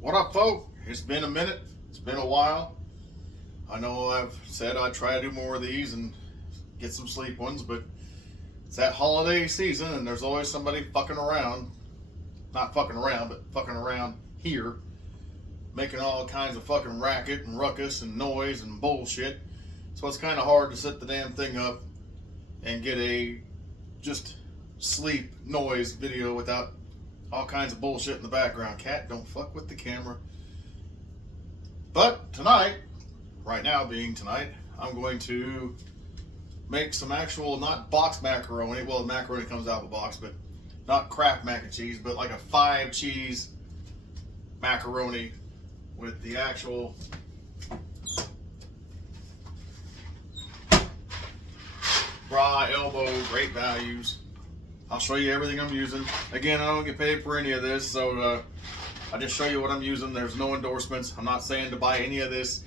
What up, folk? It's been a minute. It's been a while. I know I've said I'd try to do more of these and get some sleep ones, but it's that holiday season and there's always somebody fucking around. Not fucking around, but fucking around here. Making all kinds of fucking racket and ruckus and noise and bullshit. So it's kind of hard to set the damn thing up and get a just sleep noise video without all kinds of bullshit in the background. Cat, don't fuck with the camera. But tonight, right now being tonight, I'm going to make some actual, not box macaroni. Well, the macaroni comes out of a box, but not Kraft mac and cheese, but like a 5 cheese macaroni with the actual bra, elbow, great values. I'll show you everything I'm using. Again, I don't get paid for any of this, so I just show you what I'm using. There's no endorsements. I'm not saying to buy any of this.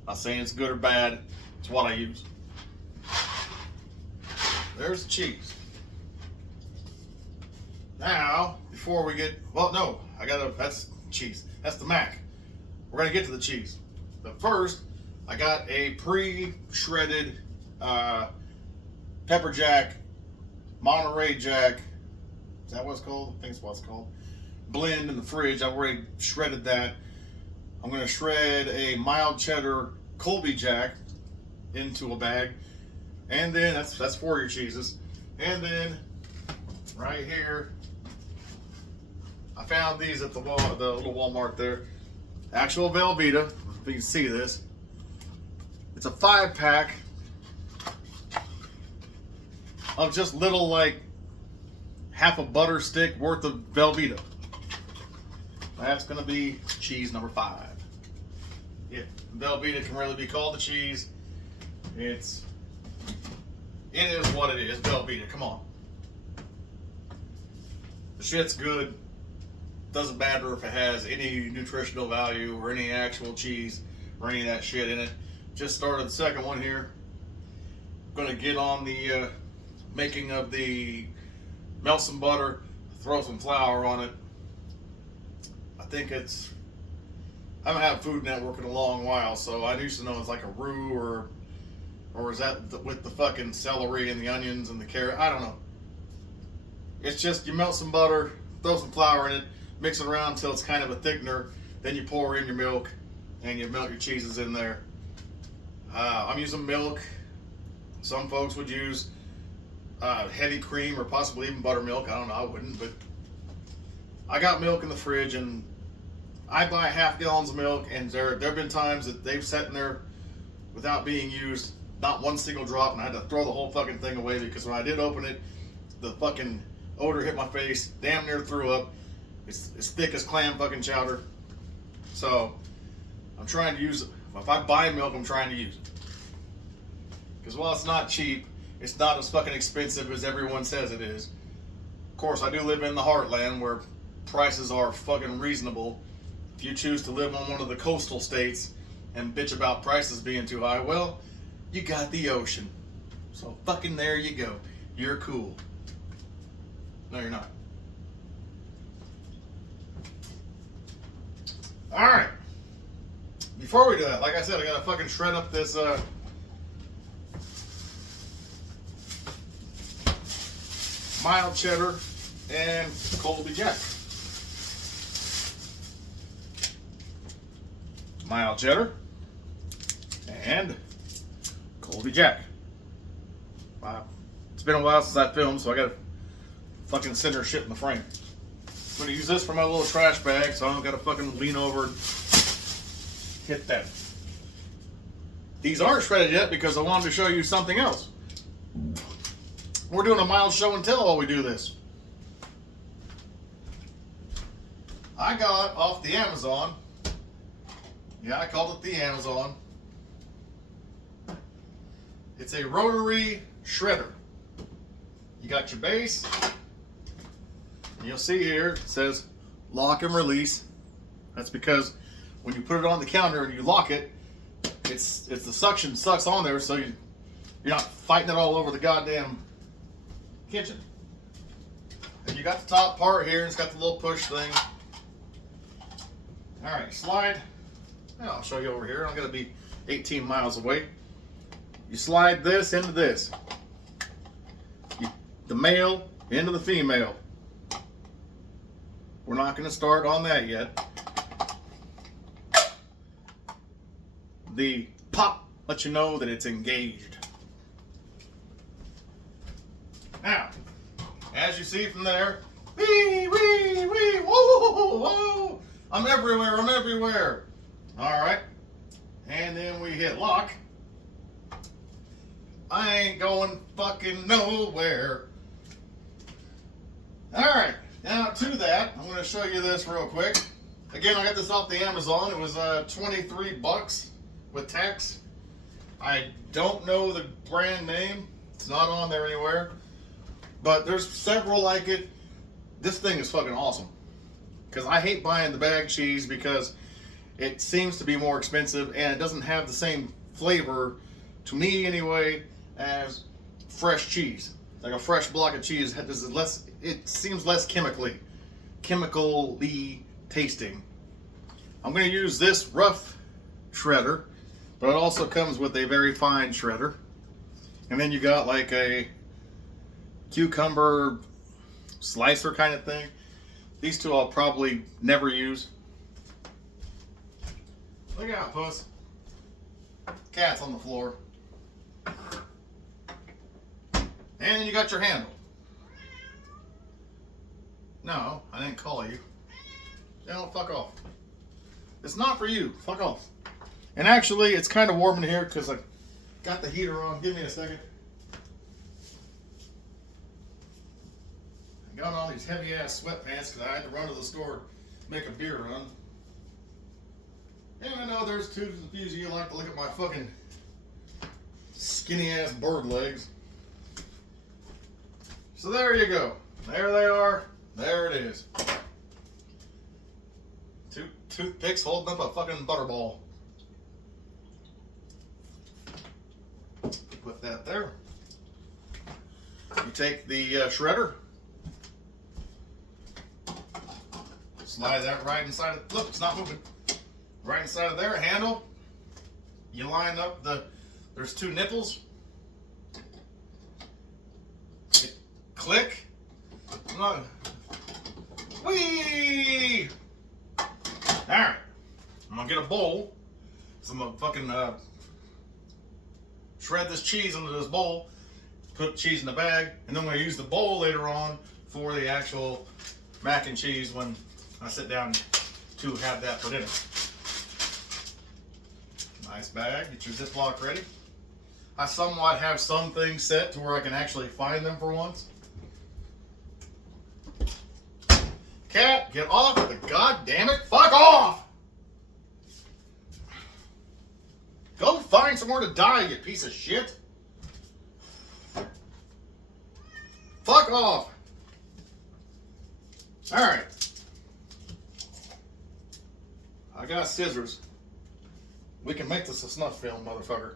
I'm not saying it's good or bad. It's what I use. There's the cheese. Now, before we get, well, no, that's cheese. That's the mac. We're gonna get to the cheese. But first, I got a pre-shredded pepper jack, Monterey Jack, is that what it's called? I think it's what it's called. Blend in the fridge. I've already shredded that. I'm going to shred a mild cheddar Colby Jack into a bag. And then, that's for your cheeses. And then, right here, I found these at the little Walmart there. Actual Velveeta, if you can see this. It's a 5-pack. Of just little, like, half a butter stick worth of Velveeta. That's going to be cheese number 5. If Velveeta can really be called a cheese, it is what it is. Velveeta, come on. The shit's good. Doesn't matter if it has any nutritional value or any actual cheese or any of that shit in it. Just started the second one here. Going to get on the making of the melt some butter, throw some flour on it. I think I haven't had Food Network in a long while, so I used to know it's like a roux or is that with the fucking celery and the onions and the carrot? I don't know. It's just you melt some butter, throw some flour in it, mix it around until it's kind of a thickener, then you pour in your milk and you melt your cheeses in there. I'm using milk. Some folks would use heavy cream or possibly even buttermilk. I don't know, I wouldn't, but I got milk in the fridge and I buy half gallons of milk, and there have been times that they've sat in there without being used, not one single drop, and I had to throw the whole fucking thing away because when I did open it, the fucking odor hit my face, damn near threw up. It's as thick as clam fucking chowder. So I'm trying to use it. If I buy milk, I'm trying to use it. Because while it's not cheap, it's not as fucking expensive as everyone says it is. Of course, I do live in the heartland where prices are fucking reasonable. If you choose to live on one of the coastal states and bitch about prices being too high, well, you got the ocean. So fucking there you go. You're cool. No, you're not. Alright. Before we do that, like I said, I gotta fucking shred up this mild cheddar and Colby Jack. Mild cheddar and Colby Jack. Wow. It's been a while since I filmed, so I gotta fucking center shit in the frame. I'm gonna use this for my little trash bag, so I don't gotta fucking lean over and hit that. These aren't shredded yet because I wanted to show you something else. We're doing a mild show and tell while we do this. I got off the Amazon. Yeah, I called it the Amazon. It's a rotary shredder. You got your base. And you'll see here it says lock and release. That's because when you put it on the counter and you lock it, it's the suction sucks on there, so you're not fighting it all over the goddamn kitchen. And you got the top part here, and it's got the little push thing. All right, slide. Yeah, I'll show you over here. I'm gonna be 18 miles away. You slide this into this. The male into the female. We're not gonna start on that yet. The pop lets you know that it's engaged. Now, as you see from there, wee, wee, wee, whoa, whoa, I'm everywhere, I'm everywhere. All right, and then we hit lock. I ain't going fucking nowhere. All right, now to that, I'm gonna show you this real quick. Again, I got this off the Amazon. It was 23 bucks with tax. I don't know the brand name. It's not on there anywhere. But there's several like it. This thing is fucking awesome. Because I hate buying the bag cheese because it seems to be more expensive and it doesn't have the same flavor, to me anyway, as fresh cheese. Like a fresh block of cheese, it seems less chemically tasting. I'm going to use this rough shredder, but it also comes with a very fine shredder. And then you got like a cucumber slicer kind of thing. These two I'll probably never use. Look out, puss. Cat's on the floor. And then you got your handle. No, I didn't call you. No, fuck off. It's not for you. Fuck off. And actually, it's kind of warm in here because I got the heater on. Give me a second. I got on these heavy ass sweatpants because I had to run to the store to make a beer run. And I know there's two of you you like to look at my fucking skinny ass bird legs. So there you go. There they are. There it is. Two toothpicks holding up a fucking butterball. Put that there. You take the shredder. Slide that right inside of, look, it's not moving. Right inside of there, handle. You line up there's two nipples. Click. Whee! Alright. I'm gonna get a bowl. So I'm gonna fucking shred this cheese into this bowl. Put the cheese in the bag. And then I'm gonna use the bowl later on for the actual mac and cheese when I sit down to have that put in it. Nice bag. Get your Ziploc ready. I somewhat have some things set to where I can actually find them for once. Cat, get off of the goddamn it. Fuck off! Go find somewhere to die, you piece of shit. Fuck off. Alright. I got scissors. We can make this a snuff film, motherfucker.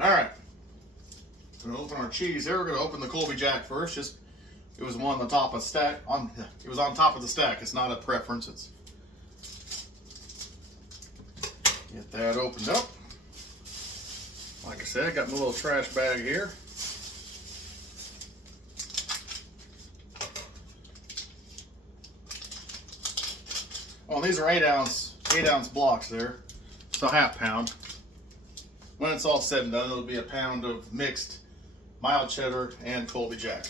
Alright. We're gonna open our cheese here. We're gonna open the Colby Jack first. It was on the top of the stack. It was on top of the stack. It's not a preference. It's get that opened up. Like I said, I got my little trash bag here. Oh, these are 8 ounce blocks there. So half pound. When it's all said and done, it'll be a pound of mixed mild cheddar and Colby Jack.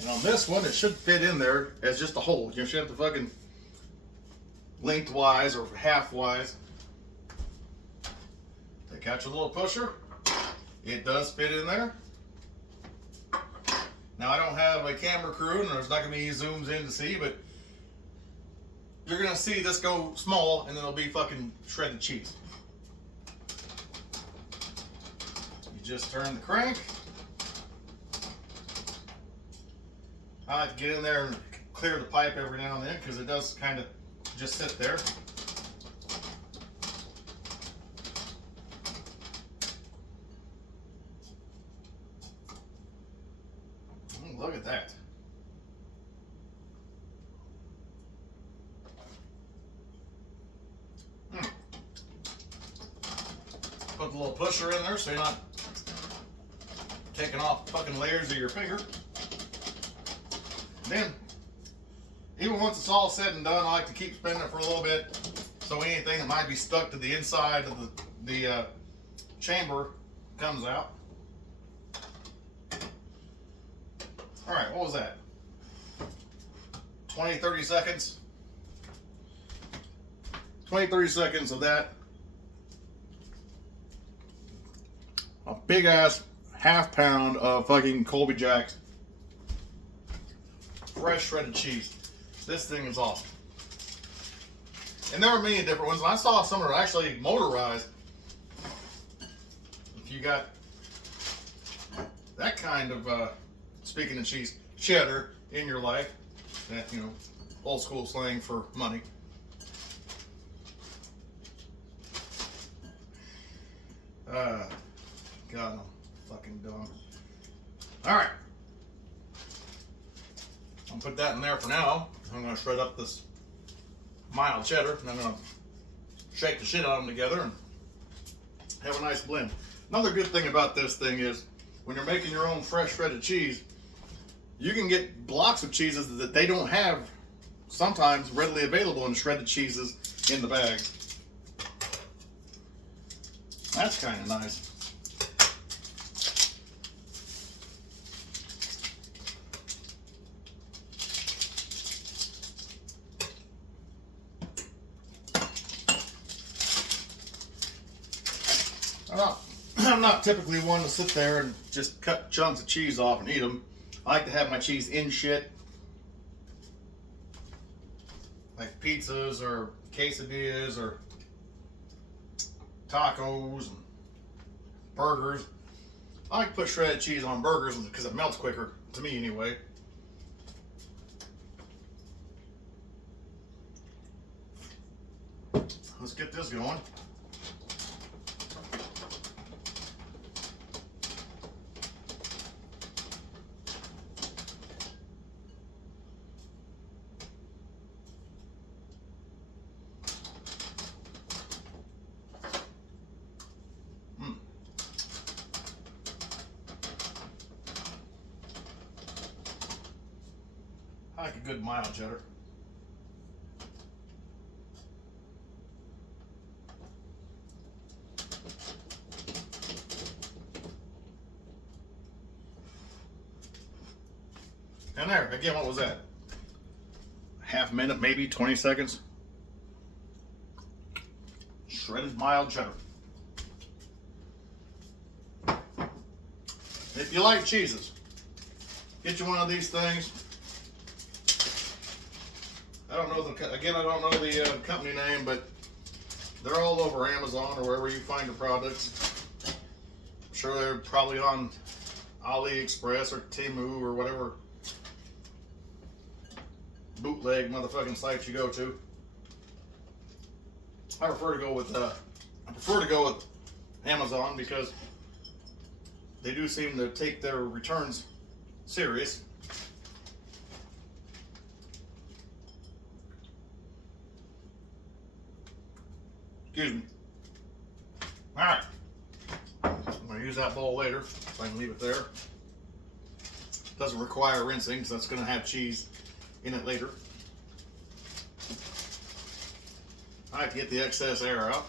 And on this one, it should fit in there as just a hole. You should have to fucking lengthwise or half-wise. Take out your little pusher. It does fit in there. Now, I don't have a camera crew, and there's not going to be any zooms in to see, but you're going to see this go small, and then it'll be fucking shredded cheese. You just turn the crank. I like to get in there and clear the pipe every now and then because it does kind of just sit there. Look at that. a little pusher in there so you're not taking off fucking layers of your finger. And then, even once it's all said and done, I like to keep spinning it for a little bit so anything that might be stuck to the inside of the chamber comes out. Alright, what was that? 20-30 seconds. 20-30 seconds of that. A big ass half pound of fucking Colby Jack's fresh shredded cheese. This thing is awesome. And there are many different ones. I saw some that are actually motorized. If you got that kind of, speaking of cheese, cheddar in your life, that, you know, old school slang for money. God, I'm fucking dumb. Alright. I'm gonna put that in there for now. I'm gonna shred up this mild cheddar and I'm gonna shake the shit out of them together and have a nice blend. Another good thing about this thing is when you're making your own fresh shredded cheese, you can get blocks of cheeses that they don't have sometimes readily available in shredded cheeses in the bag. That's kind of nice. I'm not typically one to sit there and just cut chunks of cheese off and eat them. I like to have my cheese in shit. Like pizzas or quesadillas or tacos and burgers. I like to put shredded cheese on burgers because it melts quicker, to me anyway. Let's get this going. I like a good mild cheddar. And there, again, what was that? Half minute, maybe 20 seconds. Shredded mild cheddar. If you like cheeses, get you one of these things. I don't know I don't know the company name, but they're all over Amazon or wherever you find the products. I'm sure they're probably on AliExpress or Temu or whatever bootleg motherfucking sites you go to. I prefer to go with Amazon because they do seem to take their returns serious. Excuse me. Alright. I'm going to use that bowl later, so I can leave it there. Doesn't require rinsing, because that's going to have cheese in it later. I like to get the excess air out.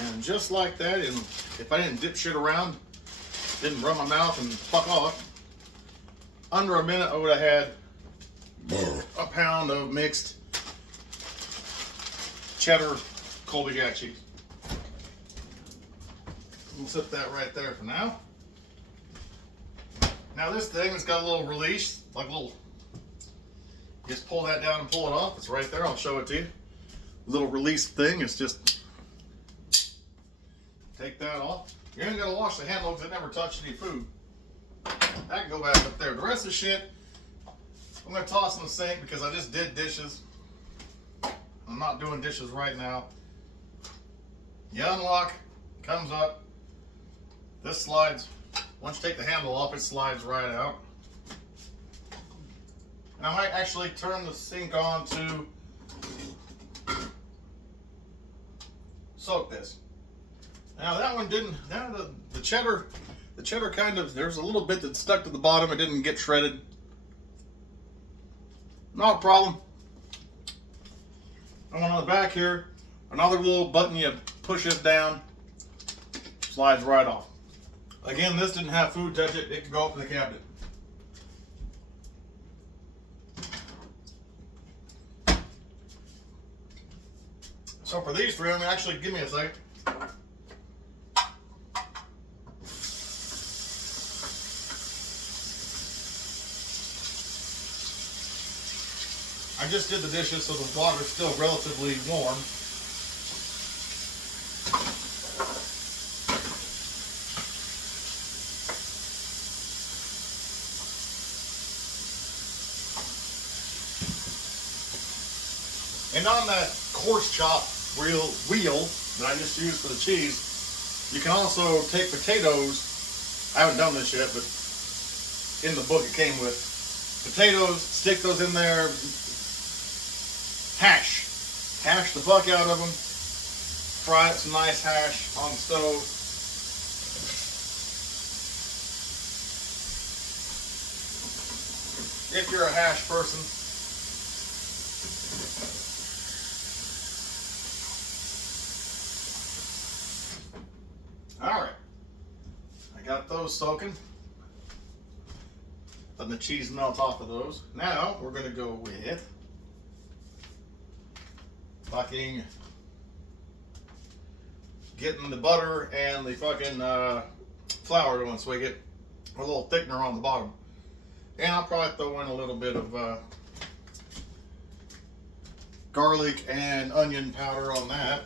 And just like that, and if I didn't dip shit around, didn't run my mouth and fuck off, under a minute I would have had a pound of mixed cheddar Colby Jack cheese. We'll set that right there for now. Now this thing has got a little release, like a little, just pull that down and pull it off. It's right there, I'll show it to you. Little release thing, it's just, take that off. You ain't gotta wash the handle because it never touched any food. That can go back up there. The rest of the shit, I'm gonna toss in the sink because I just did dishes. I'm not doing dishes right now. You unlock, comes up. This slides, once you take the handle off, it slides right out. And I might actually turn the sink on to soak this. Now that one didn't, now the cheddar kind of, there's a little bit that stuck to the bottom. It didn't get shredded. Not a problem. And on the back here, another little button, you push it down, slides right off. Again, this didn't have food touch it. It can go up in the cabinet. So for these three, actually, give me a second. I just did the dishes so the water's still relatively warm. And on that coarse chop wheel that I just used for the cheese, you can also take potatoes. I haven't done this yet, but in the book it came with potatoes, stick those in there, hash the fuck out of them, fry up some nice hash on the stove. If you're a hash person. Alright, I got those soaking. Letting the cheese melt off of those. Now we're going to go with fucking getting the butter and the fucking flour going so we get a little thickener on the bottom. And I'll probably throw in a little bit of garlic and onion powder on that.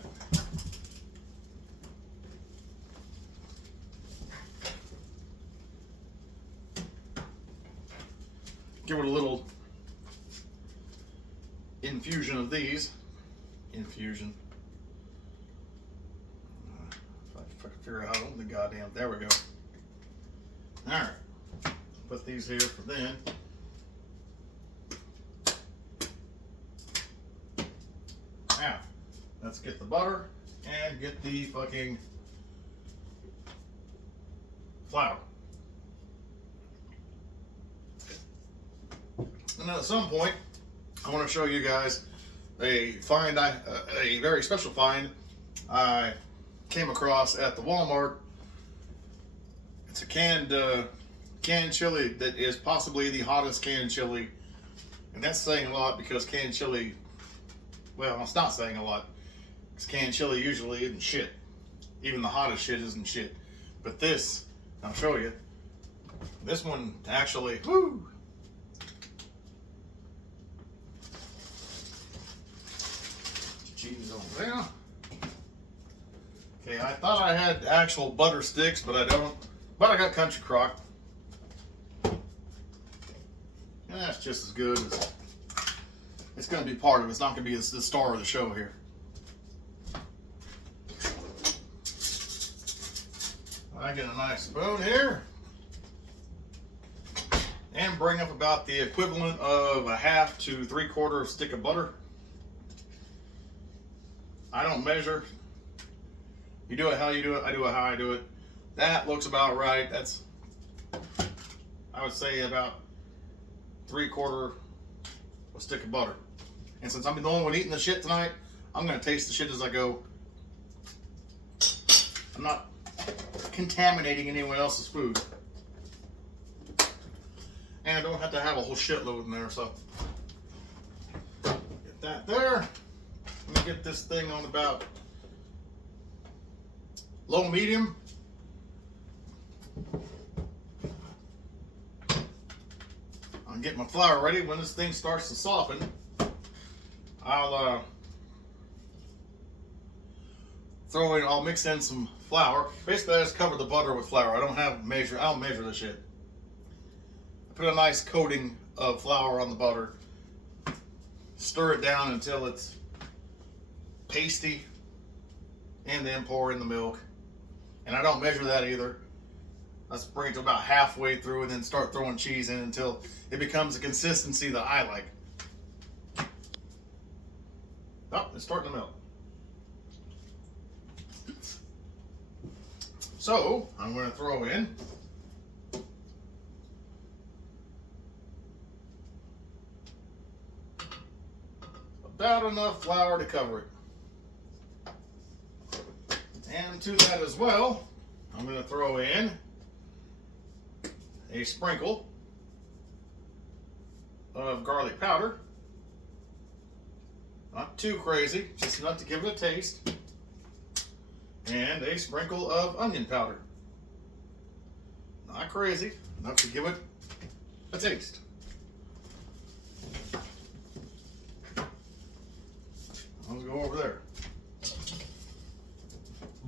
Give it a little infusion of these. Infusion. If I can figure out how to open the goddamn. There we go. Alright. Put these here for then. Now, let's get the butter and get the fucking flour. And at some point, I want to show you guys a find, a very special find I came across at the Walmart. It's a canned chili that is possibly the hottest canned chili, and that's saying a lot because canned chili, well, it's not saying a lot because canned chili usually isn't shit. Even the hottest shit isn't shit. But this, I'll show you. This one actually, whoo. Cheese over there. Okay, I thought I had actual butter sticks, but I don't. But I got Country Crock. And that's just as good as it's going to be part of it. It's not going to be the star of the show here. I get a nice spoon here and bring up about the equivalent of a 1/2 to 3/4 stick of butter. I don't measure. You do it how you do it. I do it how I do it. That looks about right. That's, I would say, about 3/4 a stick of butter. And since I'm the only one eating the shit tonight, I'm going to taste the shit as I go. I'm not contaminating anyone else's food. And I don't have to have a whole shitload in there, so. Get that there. Let me get this thing on about low medium. I'll get my flour ready. When this thing starts to soften, I'll I'll mix in some flour. Basically, I just cover the butter with flour. I don't measure this shit. I put a nice coating of flour on the butter. Stir it down until it's pasty and then pour in the milk. And I don't measure that either. Let's bring it to about halfway through and then start throwing cheese in until it becomes a consistency that I like. Oh, it's starting to melt. So, I'm going to throw in about enough flour to cover it. And to that as well, I'm going to throw in a sprinkle of garlic powder. Not too crazy, just enough to give it a taste. And a sprinkle of onion powder. Not crazy, enough to give it a taste. Let's go over there.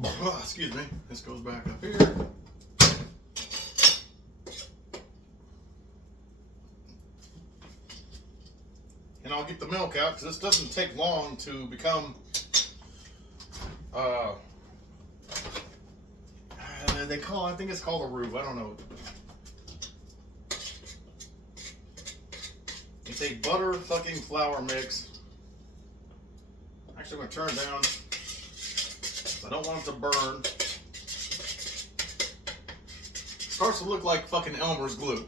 Oh, excuse me, this goes back up here. And I'll get the milk out because this doesn't take long to become I think it's called a roux. I don't know. It's a butter fucking flour mix. Actually, I'm going to turn it down. I don't want it to burn. It starts to look like fucking Elmer's glue.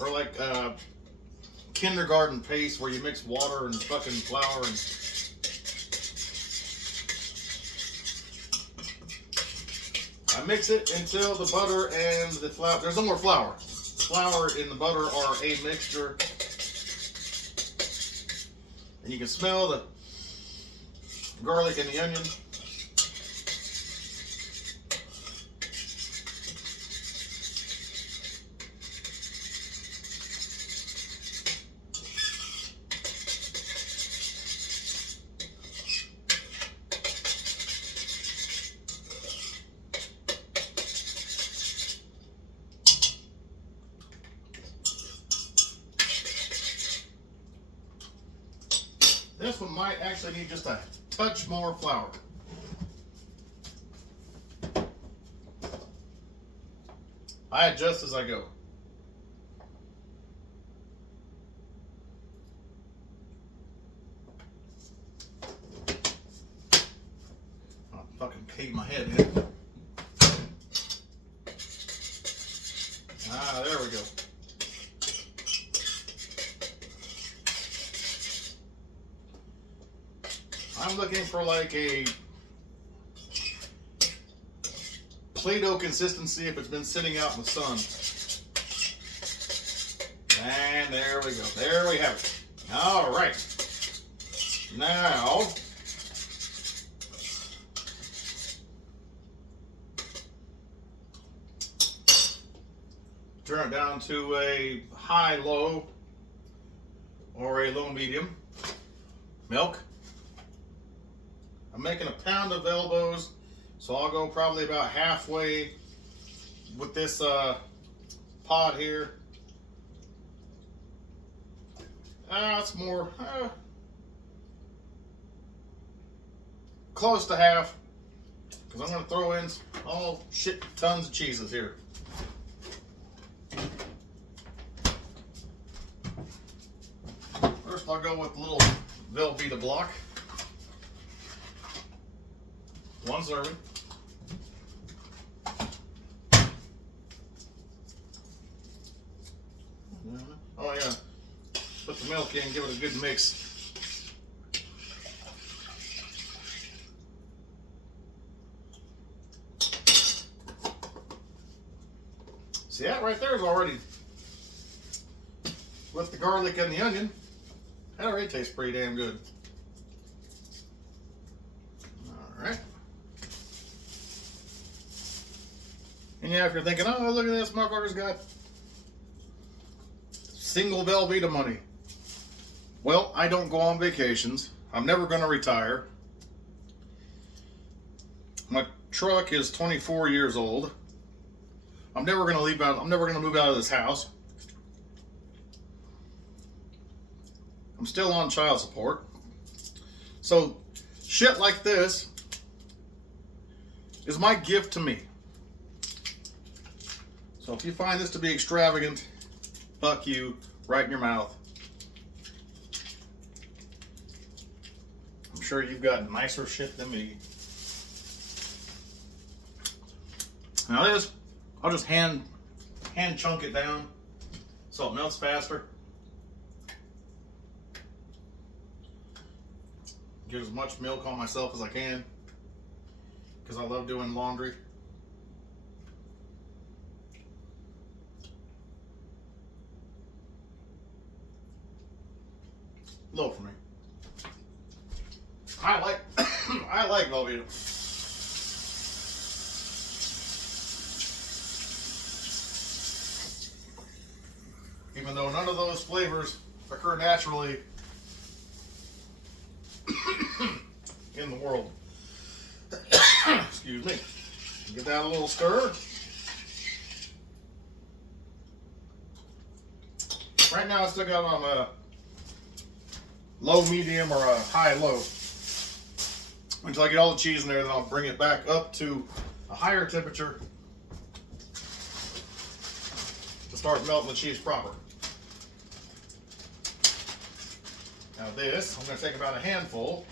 Or like kindergarten paste where you mix water and fucking flour and I mix it until the butter and the flour, there's no more flour. The flour and the butter are a mixture. And you can smell the garlic and the onion. This one might actually need just a touch more flour. I adjust as I go. I'll fucking cave my head in. Ah, there we go. I'm looking for like a Play-Doh consistency if it's been sitting out in the sun. And there we go. There we have it. All right. Now, turn it down to a high-low or a low-medium. Milk. I'm making a pound of elbows, so I'll go probably about halfway with this pod here. It's more close to half, because I'm going to throw in all shit tons of cheeses here. First, I'll go with a little Velveeta block. 1 serving. Oh yeah, put the milk in, give it a good mix. See, that right there is already, with the garlic and the onion, that already tastes pretty damn good. All right. And yeah, if you're thinking, oh, look at this, motherfucker's got single Velveeta money. Well, I don't go on vacations. I'm never going to retire. My truck is 24 years old. I'm never going to leave out. I'm never going to move out of this house. I'm still on child support. So shit like this is my gift to me. So if you find this to be extravagant, fuck you, right in your mouth. I'm sure you've got nicer shit than me. Now this, I'll just hand chunk it down so it melts faster. Get as much milk on myself as I can because I love doing laundry. Low for me. I like I like Velveeta. Even though none of those flavors occur naturally in the world. Excuse me. Give that a little stir. Right now I still got it on a low, medium, or a high, low. Until I get all the cheese in there, then I'll bring it back up to a higher temperature to start melting the cheese proper. Now this, I'm going to take about a handful.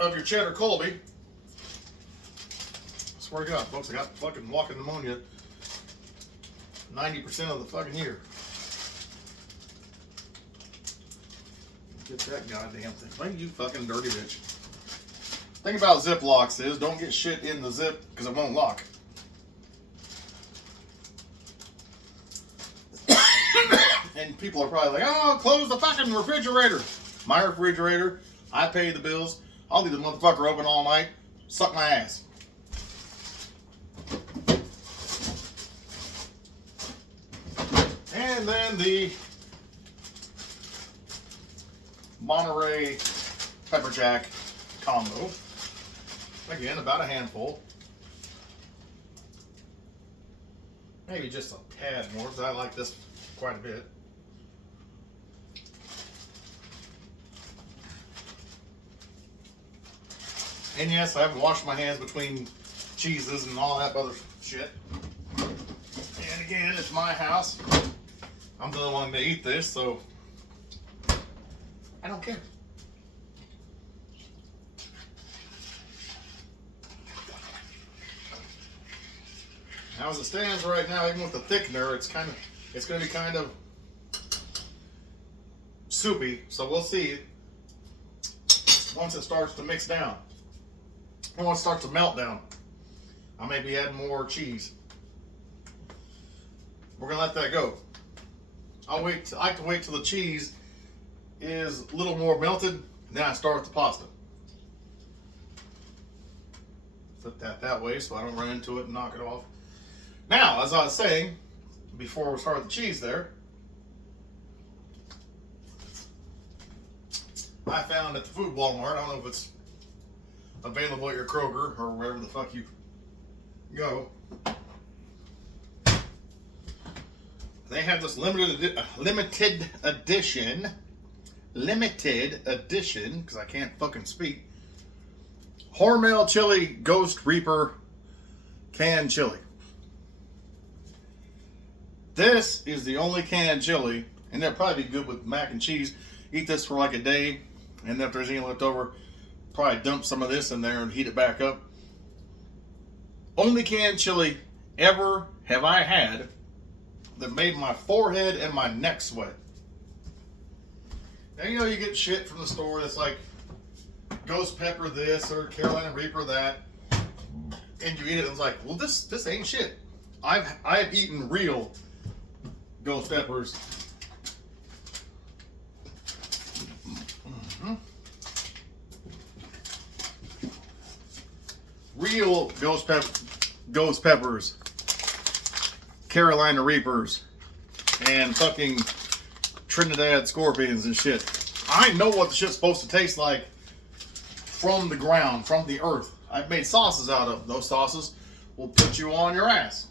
Of your cheddar Colby. I swear to God, folks, I got fucking walking pneumonia 90% of the fucking year. Get that goddamn thing. Thank you, fucking dirty bitch. Thing about Ziplocs is don't get shit in the zip because it won't lock. And people are probably like, oh, close the fucking refrigerator. My refrigerator, I pay the bills. I'll leave the motherfucker open all night. Suck my ass. And then the Monterey Pepper Jack combo. Again, about a handful. Maybe just a tad more, because I like this quite a bit. And yes, I haven't washed my hands between cheeses and all that other shit. And again, it's my house. I'm the only one to eat this, so I don't care. Now, as it stands right now, even with the thickener, it's going to be kind of soupy. So we'll see once it starts to mix down. And once it starts to melt down, I may be adding more cheese. We're gonna let that go. I like to wait till the cheese is a little more melted, then I start with the pasta. Flip that way so I don't run into it and knock it off. Now, as I was saying, before we start the cheese there, I found at the food Walmart, I don't know if it's available at your Kroger or wherever the fuck you go. They have this limited edition, because I can't fucking speak, Hormel Chili Ghost Reaper canned chili. This is the only canned chili, and they'll probably be good with mac and cheese. Eat this for like a day, and if there's any left over, probably dump some of this in there and heat it back up. Only canned chili ever have I had that made my forehead and my neck sweat. Now, you know, you get shit from the store that's like ghost pepper this or Carolina Reaper that, and you eat it and it's like, well, this ain't shit. I've eaten real ghost peppers. Real ghost peppers, Carolina Reapers, and fucking Trinidad scorpions and shit. I know what the shit's supposed to taste like from the ground, from the earth. I've made sauces out of. Those sauces will put you on your ass.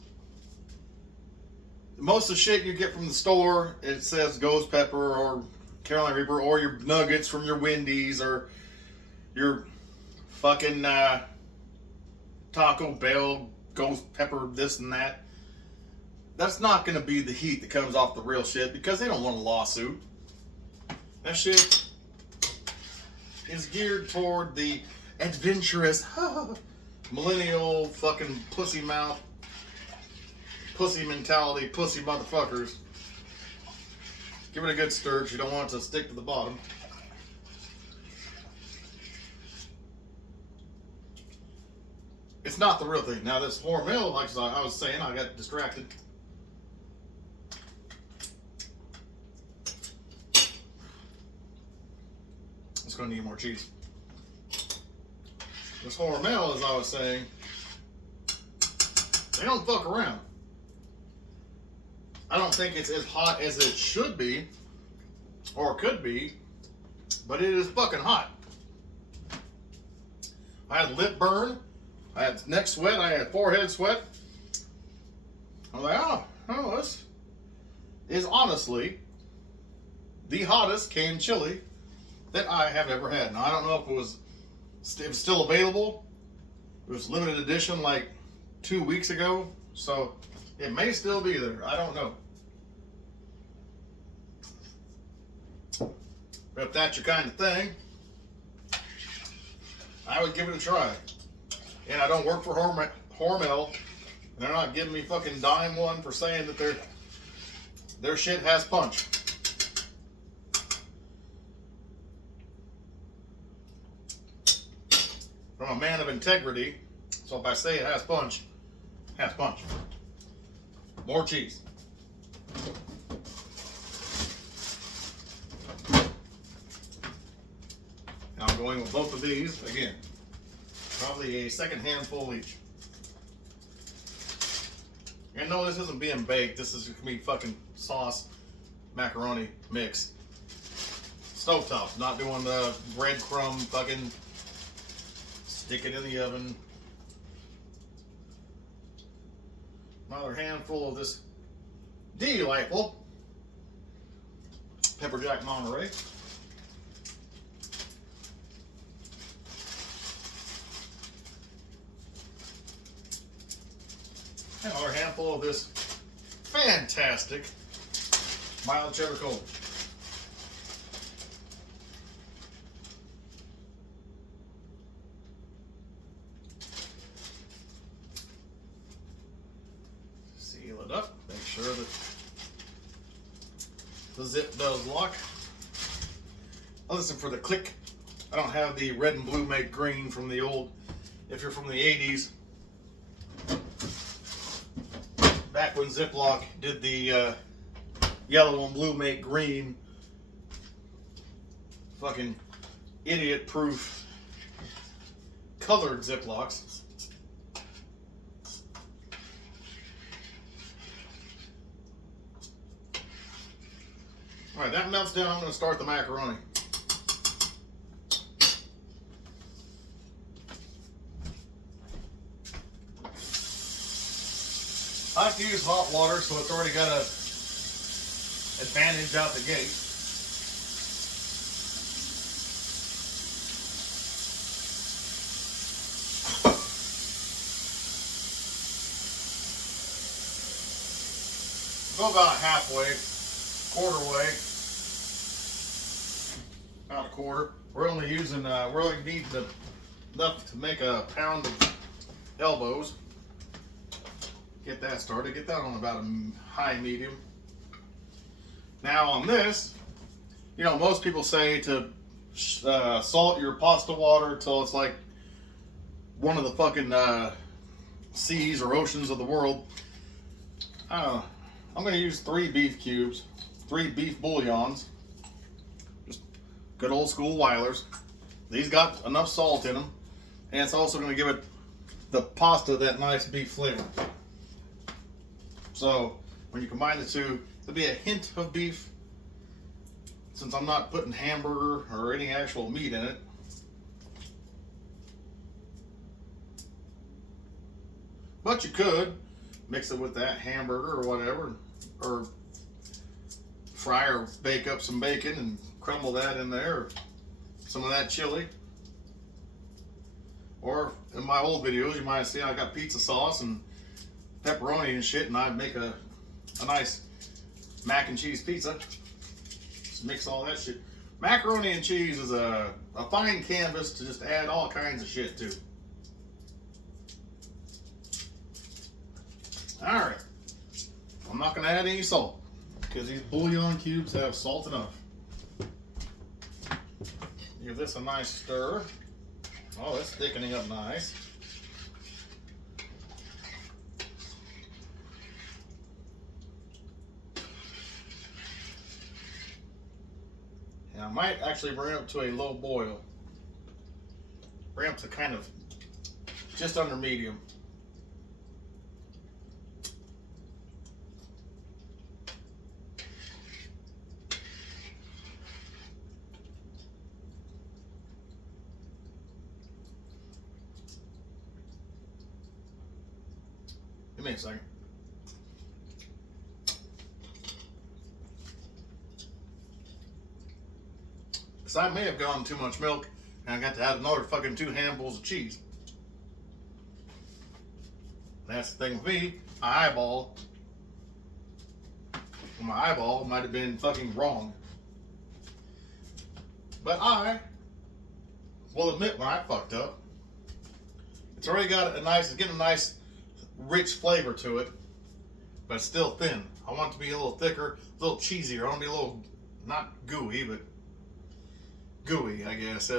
most of the shit you get from the store, it says ghost pepper or Carolina Reaper, or your nuggets from your Wendy's, or your fucking Taco Bell ghost pepper, this and that. That's not going to be the heat that comes off the real shit, because they don't want a lawsuit. That shit is geared toward the adventurous, millennial fucking pussy mouth, pussy mentality, pussy motherfuckers. Give it a good stir, you don't want it to stick to the bottom. It's not the real thing. Now this Hormel, like I was saying, I got distracted. It's going to need more cheese. This Hormel, as I was saying, they don't fuck around. I don't think it's as hot as it should be, or could be, but it is fucking hot. I had lip burn, I had neck sweat, I had forehead sweat. I was like, oh, this is honestly the hottest canned chili that I have ever had. Now, I don't know if it was still available. It was limited edition like 2 weeks ago, so it may still be there. I don't know. But if that's your kind of thing, I would give it a try. And I don't work for Hormel. They're not giving me fucking dime one for saying that their shit has punch. From a man of integrity, so if I say it has punch, it has punch. More cheese. Now I'm going with both of these again. Probably a second handful each. And no, this isn't being baked. This is going to be fucking sauce, macaroni mix. Stovetop, not doing the breadcrumb fucking stick it in the oven. Another handful of this delightful Pepper Jack Monterey. Another handful of this fantastic mild cheddar cola. Seal it up. Make sure that the zip does lock. I'll listen for the click. I don't have the red and blue make green from the old, if you're from the 80s. Back when Ziploc did the yellow and blue make green, fucking idiot-proof colored Ziplocs. All right, that melts down. I'm going to start the macaroni. I like to use hot water, so it's already got an advantage out the gate. Go about halfway, quarter way, about a quarter. We're only using, we're only needing enough to make a pound of elbows. Get that started. Get that on about a high medium. Now on this, you know, most people say to salt your pasta water till it's like one of the fucking seas or oceans of the world. I'm going to use 3 beef cubes, 3 beef bouillons, just good old school Weilers. These got enough salt in them, and it's also going to give it the pasta that nice beef flavor. So when you combine the two, there'll be a hint of beef, since I'm not putting hamburger or any actual meat in it. But you could mix it with that hamburger or whatever, or fry or bake up some bacon and crumble that in there, or some of that chili. Or in my old videos, you might see I got pizza sauce and pepperoni and shit, and I'd make a nice mac and cheese pizza. Just mix all that shit. Macaroni and cheese is a fine canvas to just add all kinds of shit to. Alright. I'm not going to add any salt because these bouillon cubes have salt enough. Give this a nice stir. Oh, it's thickening up nice. And I might actually bring it up to a low boil. Bring it up to kind of just under medium. Give me a second. Because I may have gone too much milk and I got to add another fucking 2 handfuls of cheese. That's the thing with me. My eyeball might have been fucking wrong. But I will admit when I fucked up. It's already got it's getting a nice rich flavor to it, but it's still thin. I want it to be a little thicker, a little cheesier. I want it to be a little, not gooey, but gooey, I guess.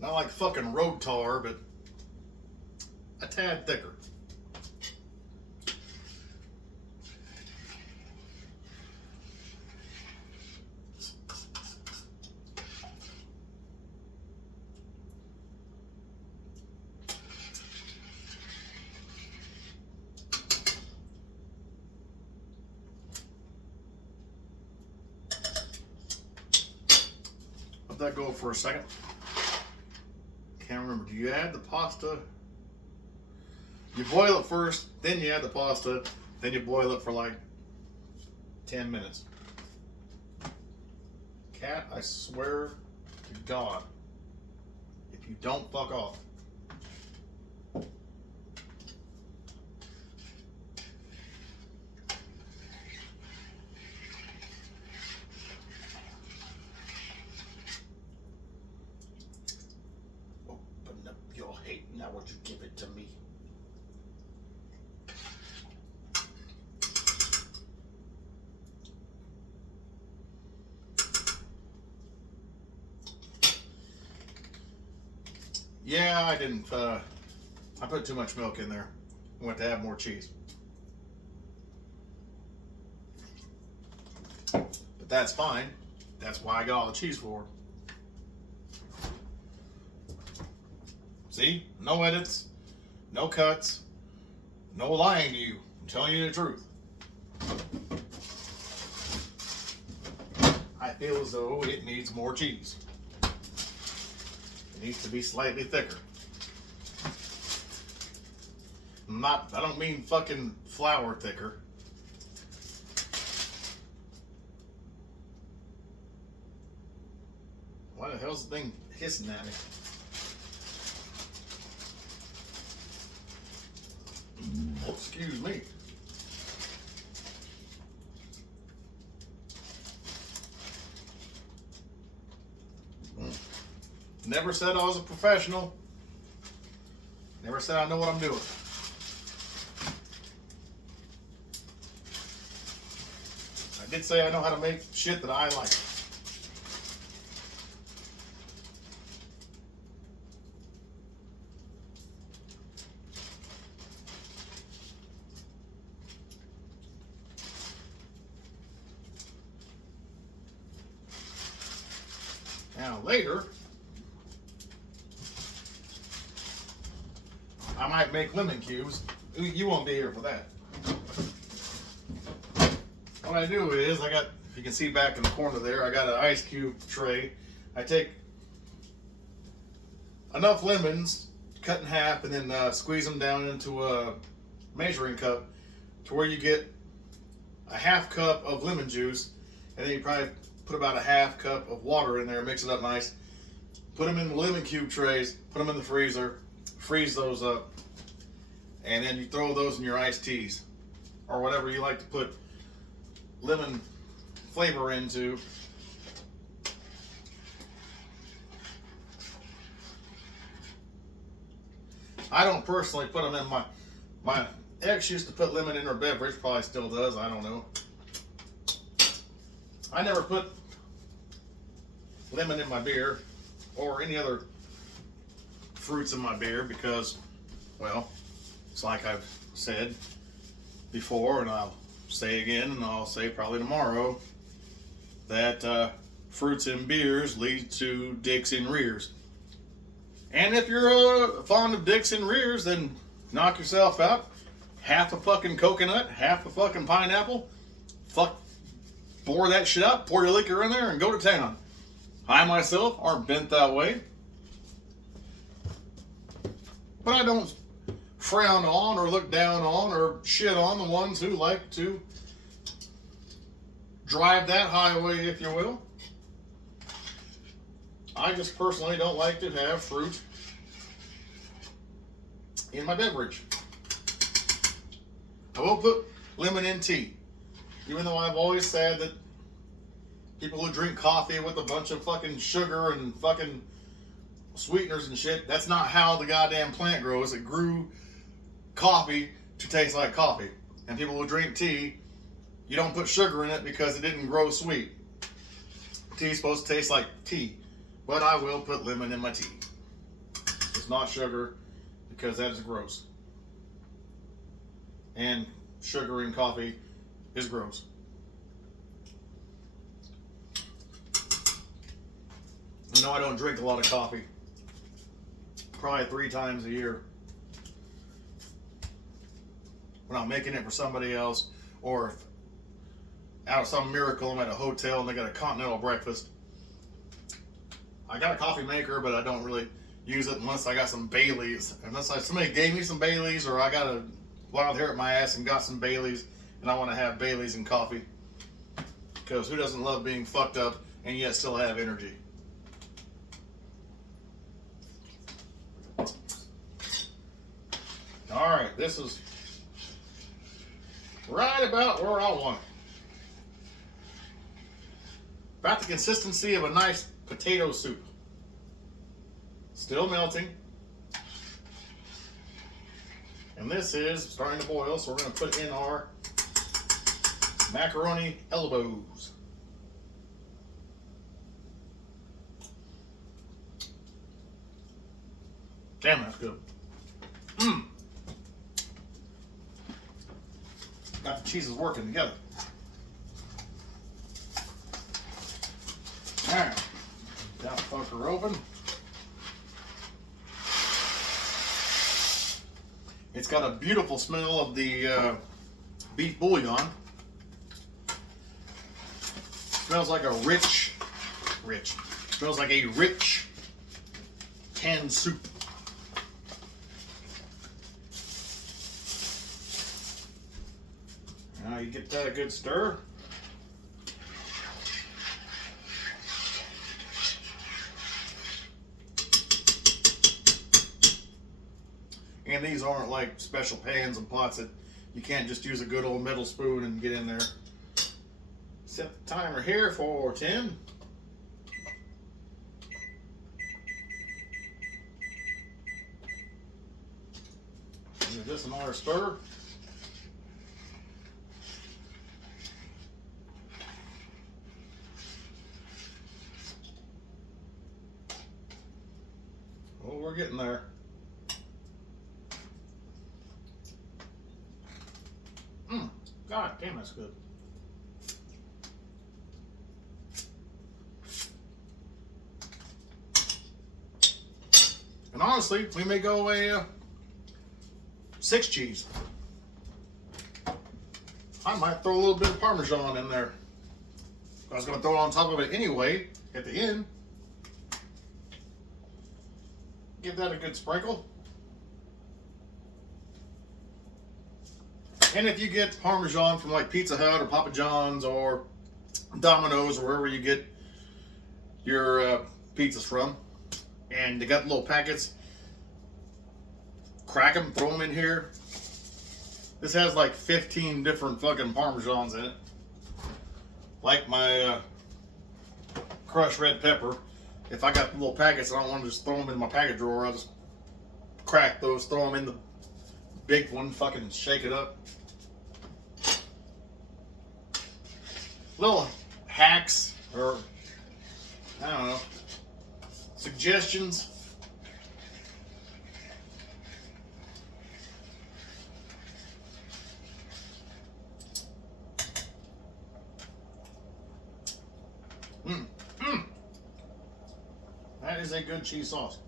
Not like fucking road tar, but a tad thicker. Let that go for a second. Can't remember. Do you add the pasta? You boil it first, then you add the pasta, then you boil it for like 10 minutes. Cat, I swear to God, if you don't fuck off. Open up your hate, now would you give it to me? Yeah, I didn't, I put too much milk in there. I went to add more cheese. But that's fine. That's why I got all the cheese for. See? No edits, no cuts, no lying to you. I'm telling you the truth. I feel as though it needs more cheese. Needs to be slightly thicker. I don't mean fucking flour thicker. Why the hell's the thing hissing at me? Oh, excuse me. Never said I was a professional. Never said I know what I'm doing. I did say I know how to make shit that I like. Now later, I might make lemon cubes. You won't be here for that. What I do is, if you can see back in the corner there, I got an ice cube tray. I take enough lemons to cut in half, and then squeeze them down into a measuring cup to where you get a half cup of lemon juice, and then you probably put about a half cup of water in there, mix it up nice. Put them in the lemon cube trays, put them in the freezer, freeze those up, and then you throw those in your iced teas or whatever you like to put lemon flavor into. I don't personally put them in my ex used to put lemon in her beverage, probably still does, I don't know. I never put lemon in my beer or any other fruits in my beer because, well, it's like I've said before, and I'll say again, and I'll say probably tomorrow, that fruits in beers lead to dicks in rears. And if you're fond of dicks in rears, then knock yourself out. Half a fucking coconut, half a fucking pineapple. Pour that shit up, pour your liquor in there, and go to town. I myself aren't bent that way. But I don't frown on or look down on or shit on the ones who like to drive that highway, if you will. I just personally don't like to have fruit in my beverage. I will put lemon in tea, even though I've always said that people who drink coffee with a bunch of fucking sugar and fucking sweeteners and shit, that's not how the goddamn plant grows. It grew coffee to taste like coffee. And people who drink tea, you don't put sugar in it because it didn't grow sweet. Tea is supposed to taste like tea. But I will put lemon in my tea. It's not sugar because that is gross. And sugar in coffee is gross. No, I don't drink a lot of coffee. Probably 3 times a year. When I'm making it for somebody else, or if out of some miracle I'm at a hotel and they got a continental breakfast. I got a coffee maker, but I don't really use it unless I got some Baileys. Unless somebody gave me some Baileys, or I got a wild hair at my ass and got some Baileys, and I want to have Baileys and coffee. Because who doesn't love being fucked up and yet still have energy? Alright, this is right about where I want it. About the consistency of a nice potato soup. Still melting. And this is starting to boil, so we're going to put in our macaroni elbows. Damn, that's good. Got the cheeses working together. Alright, that fucker open. It's got a beautiful smell of the beef bouillon. Smells like a rich, smells like a rich canned soup. Now you get that a good stir. And these aren't like special pans and pots that you can't just use a good old metal spoon and get in there. Set the timer here for 10. Give this another stir. Oh, we're getting there. God damn, that's good. And honestly, we may go a 6 cheese. I might throw a little bit of Parmesan in there. I was going to throw it on top of it anyway at the end. Give that a good sprinkle. And if you get Parmesan from like Pizza Hut or Papa John's or Domino's or wherever you get your pizzas from, and they got little packets, crack them, throw them in here. This has like 15 different fucking Parmesans in it. Like my crushed red pepper. If I got little packets and I don't want to just throw them in my packet drawer, I'll just crack those, throw them in the big one, fucking shake it up. Little hacks or, I don't know, suggestions. That is a good cheese sauce.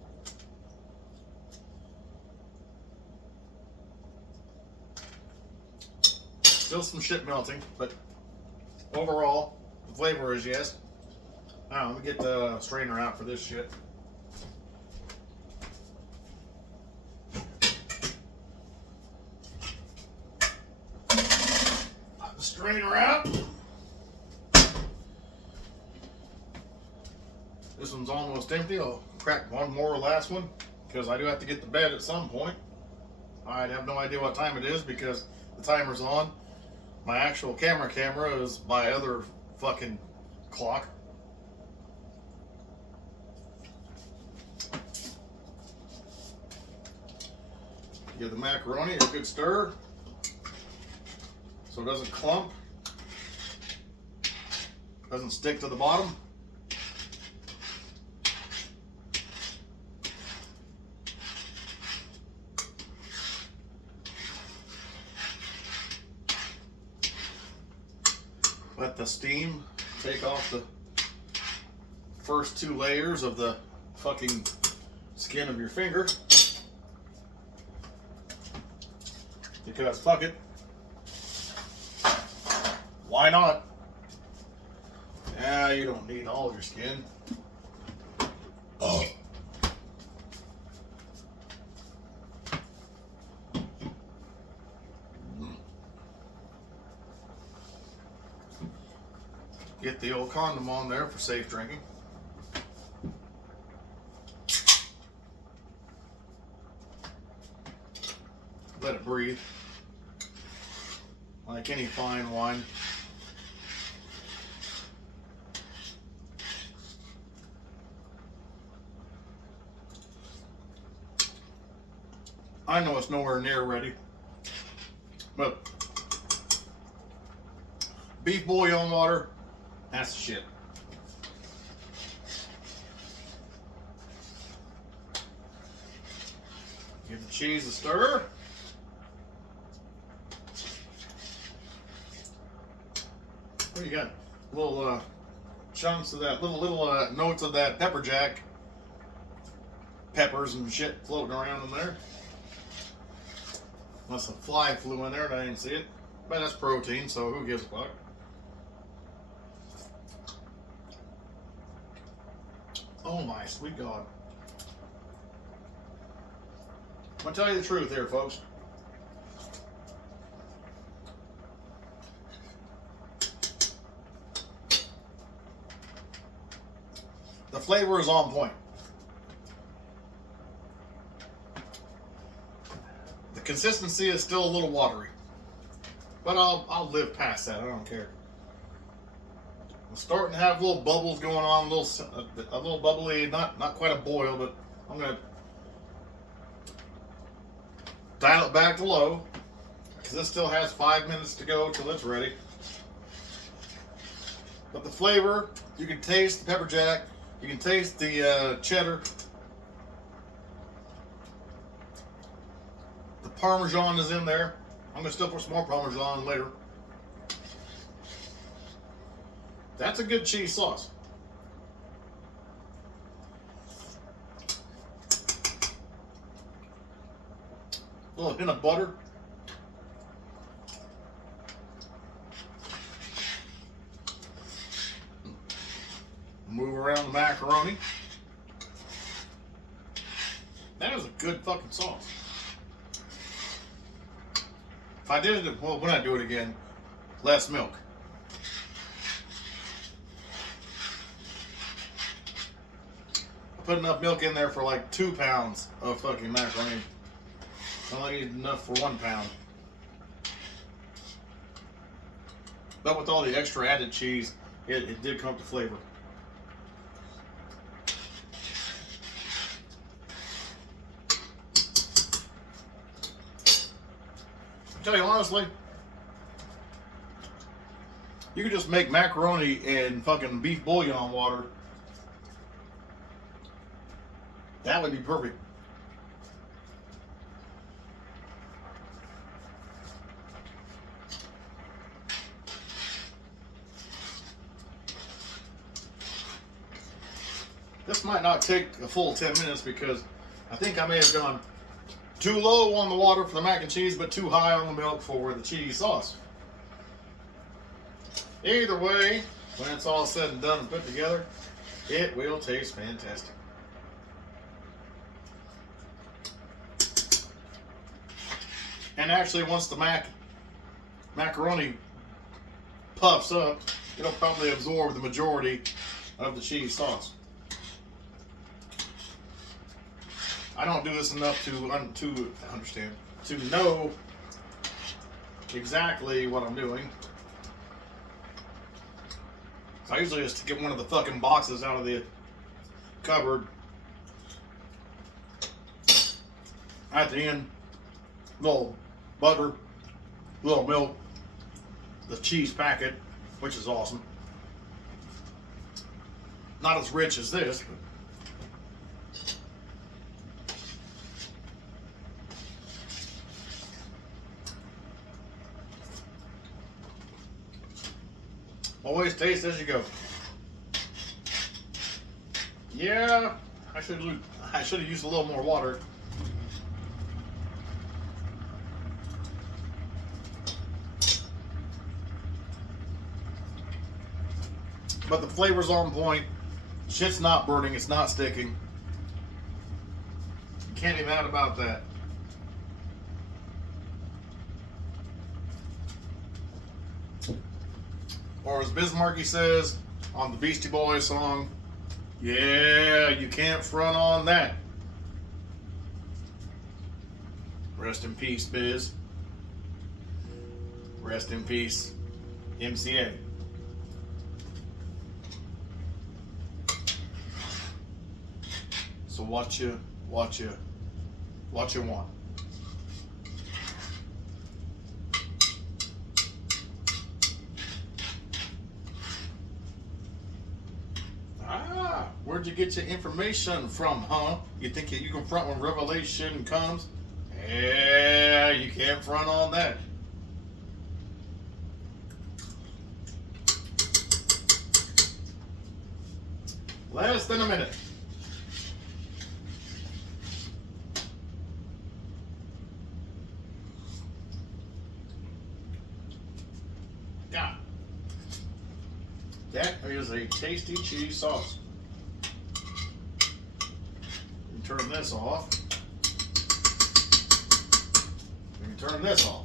Still some shit melting, but overall, the flavor is yes. Now, let me get the strainer out for this shit. Pop the strainer out. This one's almost empty. I'll crack one more last one because I do have to get to bed at some point. I have no idea what time it is because the timer's on. My actual camera is my other fucking clock. Give the macaroni a good stir so it doesn't clump, doesn't stick to the bottom. Let the steam take off the first two layers of the fucking skin of your finger. Because fuck it. Why not? Yeah, you don't need all of your skin. Oh. Get the old condom on there for safe drinking. Let it breathe. Like any fine wine. I know it's nowhere near ready, but beef bouillon water, that's the shit. Give the cheese a stir. What do you got? Little chunks of that, little notes of that pepper jack. Peppers and shit floating around in there. Unless a fly flew in there and I didn't see it. But that's protein, so who gives a fuck? Oh my sweet God. I'm gonna tell you the truth here, folks. The flavor is on point. The consistency is still a little watery, but I'll live past that. I don't care. I'm starting to have little bubbles going on, a little bubbly, not quite a boil, but I'm gonna dial it back to low because this still has 5 minutes to go till it's ready. But the flavor, you can taste the pepper jack. You can taste the cheddar. The Parmesan is in there. I'm going to still put some more Parmesan later. That's a good cheese sauce. A little hint of butter. Move around the macaroni. That is a good fucking sauce. If I did it, well, when I do it again, less milk. I put enough milk in there for like 2 pounds of fucking macaroni. I only need enough for 1 pound. But with all the extra added cheese, it did come up to flavor. I'll tell you honestly, you could just make macaroni in fucking beef bouillon water. That would be perfect. This might not take a full 10 minutes because I think I may have gone too low on the water for the mac and cheese, but too high on the milk for the cheese sauce. Either way, when it's all said and done and put together, it will taste fantastic. And actually, once the macaroni puffs up, it'll probably absorb the majority of the cheese sauce. I don't do this enough to understand, to know exactly what I'm doing. So I usually just get one of the fucking boxes out of the cupboard. At the end, little butter, little milk, the cheese packet, which is awesome. Not as rich as this, but always taste as you go. Yeah, I should have used a little more water. But the flavor's on point. Shit's not burning, it's not sticking. Can't be mad about that. Or as Bismarcky says on the Beastie Boys song, yeah, you can't front on that. Rest in peace, Biz. Rest in peace, MCA. So what you want. Where'd you get your information from, huh? You think you can front when revelation comes? Yeah, you can't front on that. Less than a minute. Yeah. That is a tasty cheese sauce. Turn this off. We can turn this off.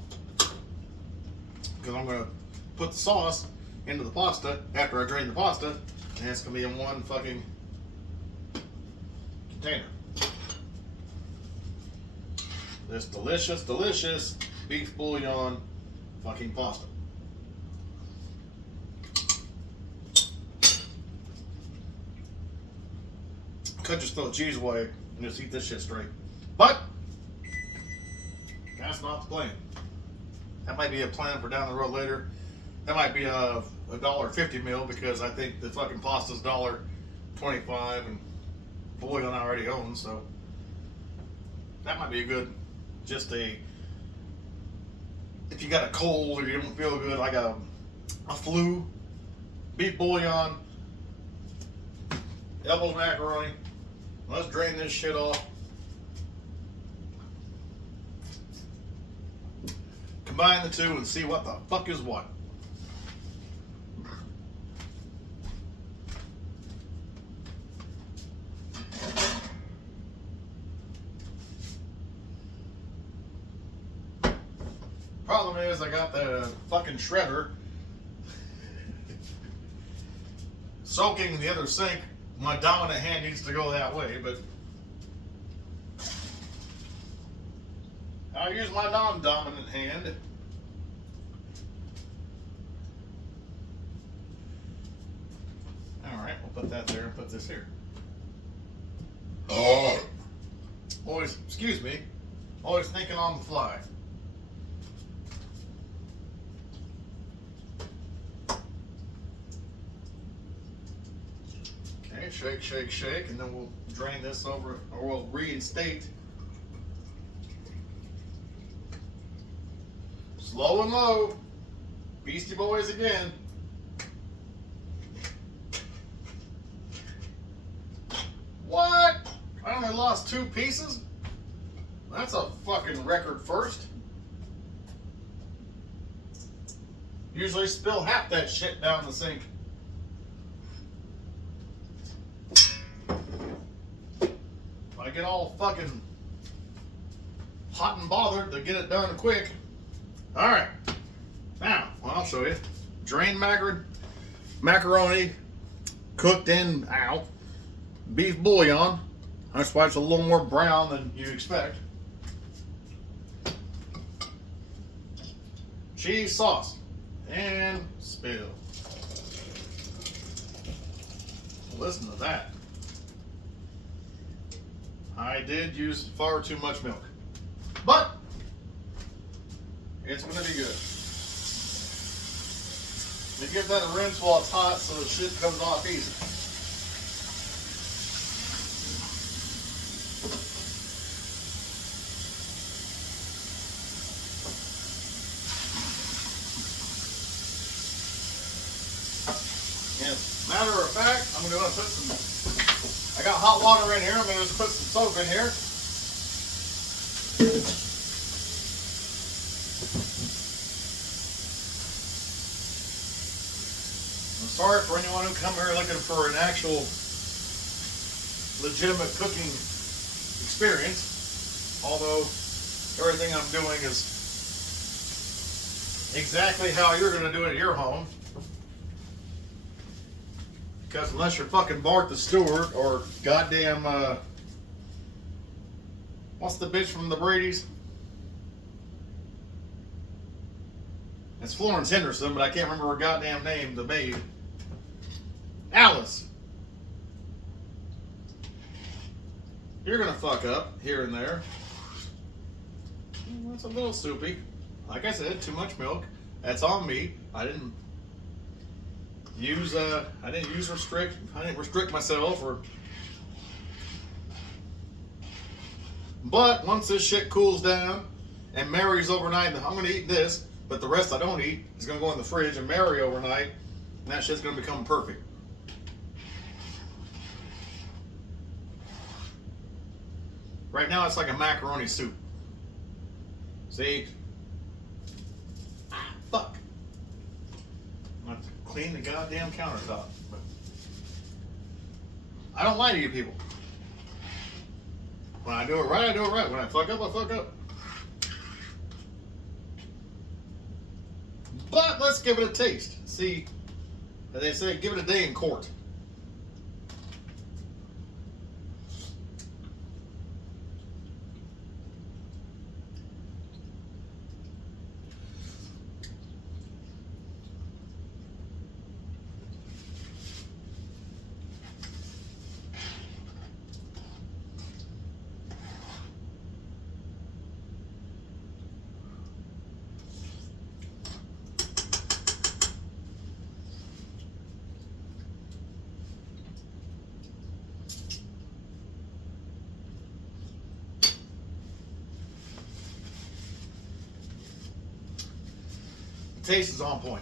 Because I'm going to put the sauce into the pasta after I drain the pasta, and it's going to be in one fucking container. This delicious, delicious beef bouillon fucking pasta. Could just throw the cheese away and just eat this shit straight. But that's not the plan. That might be a plan for down the road later. That might be a $1.50 meal because I think the fucking pasta's $1.25 and bouillon I already own, so that might be a good, just a, if you got a cold or you don't feel good, like a flu, beef bouillon, elbows macaroni. Let's drain this shit off. Combine the two and see what the fuck is what. Problem is I got the fucking shredder soaking the other sink. My dominant hand needs to go that way, but I'll use my non-dominant hand. Alright, we'll put that there and put this here. Oh! Always, excuse me, always thinking on the fly. Okay, shake, shake, shake, and then we'll drain this over, or we'll reinstate. Slow and low. Beastie Boys again. What? I only lost 2 pieces? That's a fucking record first. Usually spill half that shit down the sink. I get all fucking hot and bothered to get it done quick. Alright. Now, well, I'll show you. Drained macaroni, cooked in, beef bouillon. That's why it's a little more brown than you expect. Cheese sauce. And spill. Listen to that. I did use far too much milk. But it's gonna be good. You give that a rinse while it's hot so the shit comes off easy. Yes. Matter of fact, I'm gonna put some. I got hot water in here. I'm gonna just put some soap in here. I'm sorry for anyone who come here looking for an actual legitimate cooking experience. Although everything I'm doing is exactly how you're gonna do it at your home. Because unless you're fucking Martha Stewart or goddamn, what's the bitch from the Brady's? It's Florence Henderson, but I can't remember her goddamn name, the maid. Alice. You're gonna fuck up here and there. That's a little soupy. Like I said, too much milk. That's on me. I didn't restrict myself or. But once this shit cools down and marries overnight, I'm gonna eat this, but the rest I don't eat is gonna go in the fridge and marry overnight, and that shit's gonna become perfect. Right now it's like a macaroni soup. See? Fuck. I'm gonna have to clean the goddamn countertop. But I don't lie to you people. When I do it right, I do it right. When I fuck up, I fuck up. But let's give it a taste. See, as they say, give it a day in court. Taste is on point.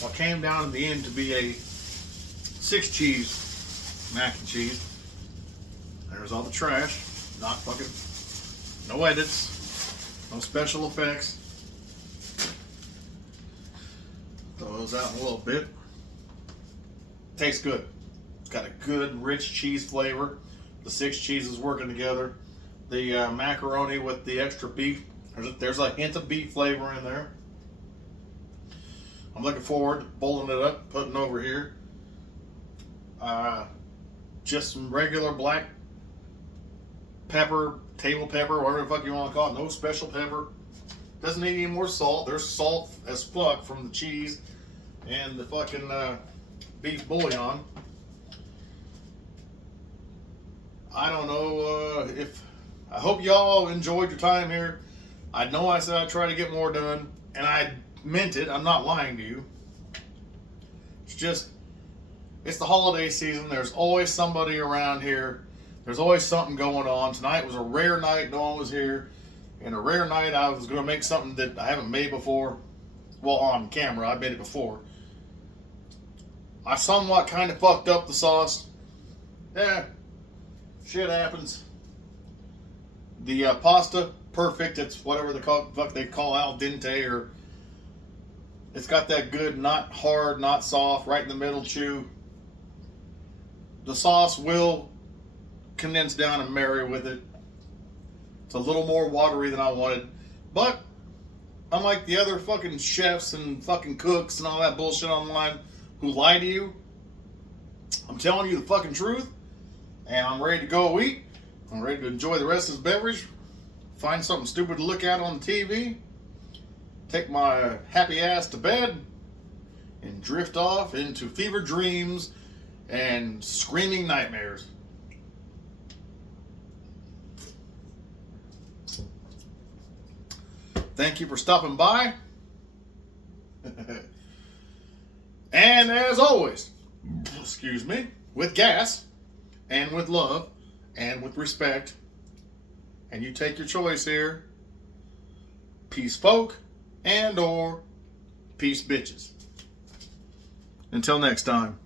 What came down in the end to be a 6 cheese mac and cheese. There's all the trash. Not fucking, no edits, no special effects. Throw those out in a little bit. Tastes good. It's got a good rich cheese flavor. The 6 cheeses working together. The macaroni with the extra beef There's a hint of beef flavor in there. I'm looking forward to pulling it up, putting it over here. Just some regular black pepper, table pepper, whatever the fuck you want to call it. No special pepper. Doesn't need any more salt. There's salt as fuck from the cheese and the fucking beef bouillon. I don't know if... I hope y'all enjoyed your time here. I know I said I'd try to get more done, and I meant it. I'm not lying to you. It's just, it's the holiday season. There's always somebody around here. There's always something going on. Tonight was a rare night. No one was here. And a rare night, I was going to make something that I haven't made before. Well, on camera. I've made it before. I somewhat kind of fucked up the sauce. Yeah. Shit happens. The pasta, perfect. It's whatever they call al dente, or it's got that good, not hard, not soft, right in the middle chew. The sauce will condense down and marry with it. It's a little more watery than I wanted, but unlike the other fucking chefs and fucking cooks and all that bullshit online who lie to you, I'm telling you the fucking truth, and I'm ready to go eat. I'm ready to enjoy the rest of this beverage, find something stupid to look at on the TV, take my happy ass to bed, and drift off into fever dreams and screaming nightmares. Thank you for stopping by. And as always, excuse me, with gas and with love and with respect, and you take your choice here, peace folk and or peace bitches. Until next time.